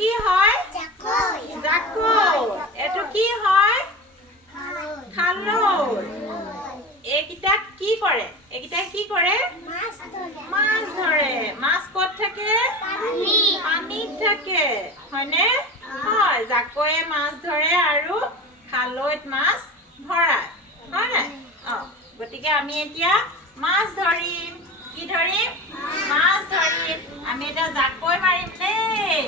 কি হয় জাকৈ এটো কি হয় খালৈ এইকিটা কি কৰে মাছ ধৰে মাছ ক'ত থাকে পানীত থাকে হয়নে হয় জাকৈয়ে মাছ ধৰে আৰু খালৈত মাছ ভৰায় হয় নাই গতিকে আমি এতিয়া মাছ ধৰিম কি ধৰিম মাছ ধৰিম আমি এটা জাকৈ মাৰিম দেই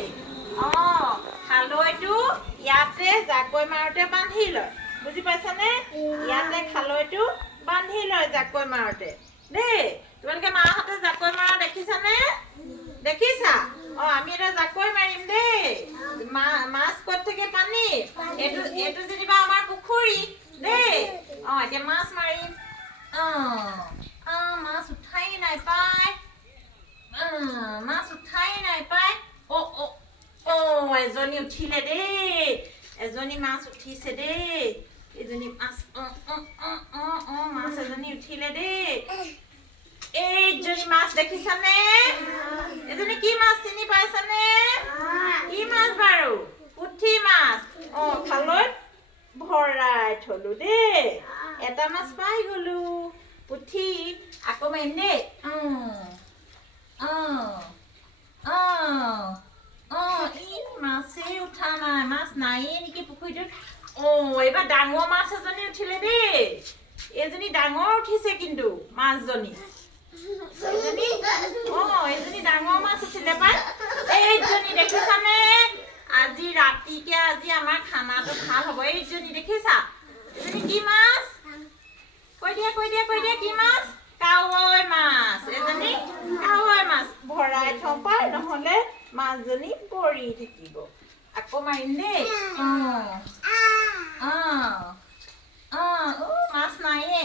খালৈটো ইয়াতে জাকৈ মাৰোতে বান্ধি লয় বুজি পাইছানে ইয়াতে খালৈটো বান্ধি লয় জাকৈ মাৰোতে দেই তোমালোকে মাহঁতে জাকৈ মাৰা দেখিছানে দেখিছা আমি এটা জাকৈ মাৰিম দেই মাছ ক'ত থাকে পানী এইটো যেনিবা আমাৰ পুখুৰী দেই এতিয়া মাছ মাৰিম মাছ উঠাই নাই পায় এজনী উঠিলে দেই এজনী মাছ উঠিছে দেই এজনী মাছ মাছ এজনী উঠিলে দেই এইজনী মাছ দেখিছানে এজনী কি মাছ চিনি পাইছানে কি মাছ বাৰু পুঠি মাছ খালৈত ভৰাই থলো দেই এটা মাছ পাই গলো পুঠি আকৌ মাৰিম দেই মাছেই উঠা নাই মাছ নাইয়ে নেকি পুখুৰীটোত এইবাৰ ডাঙৰ মাছ এজনী উঠিলে দেই এইজনী ডাঙৰ উঠিছে কিন্তু মাছজনী এইজনী ডাঙৰ মাছ উঠিলে পাই এইজনী দেখিছানে আজি ৰাতিকে আজি আমাৰ খানাটো ভাল হ'ব এইজনী দেখিছা এজনী কি মাছ কৈ দিয়া কি মাছ কাৱৈ মাছ এজনী কাৱৈ মাছ ভৰাই থওঁ পাই নহ'লে মাছজনী পৰি থাকিব আকৌ মাৰিম দেই মাছ নাইয়ে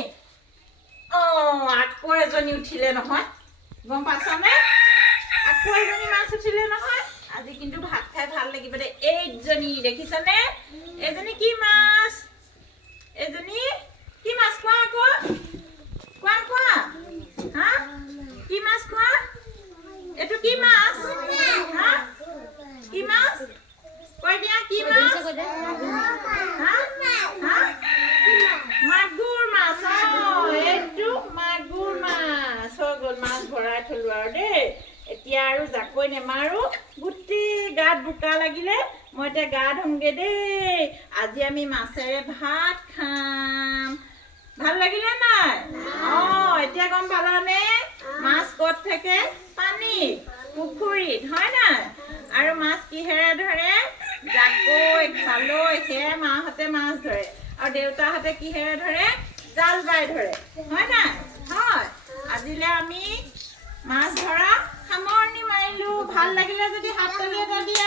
আকৌ এজনী উঠিলে নহয় গম পাইছানে আকৌ এজনী মাছ উঠিলে নহয় আজি কিন্তু ভাত খাই ভাল লাগিব দেই এইজনী দেখিছানে এজনী কি মাছ এজনী কি মাছ কোৱা আকৌ কোৱা হা কি মাছ কোৱা এইটো কি মাছ হা কি মাছ কৈ দিয়া কি মাছ মাগুৰ মাছ এইটো মাগুৰ মাছ হৈ গ'ল মাছ ভৰাই থলো আৰু দেই এতিয়া আৰু জাকৈ নেমাৰো গোটেই গাত বোকা লাগিলে মই এতিয়া গা ধুমগে দেই আজি আমি মাছেৰে ভাত খাম ভাল লাগিলে নাই এতিয়া গম পালানে মাছ ক'ত থাকে পানীত পুখুৰীত হয় নাই আৰু মাছ কিহেৰে ধৰে জাকৈ খালৈ সেয়ে মাহঁতে মাছ ধৰে আৰু দেউতাহঁতে কিহেৰে ধৰে জাল বাই ধৰে হয় নাই হয় আজিলে আমি মাছ ধৰা সামৰণি মাৰিলো ভাল লাগিলে যদি হাত তালি এটা দিয়া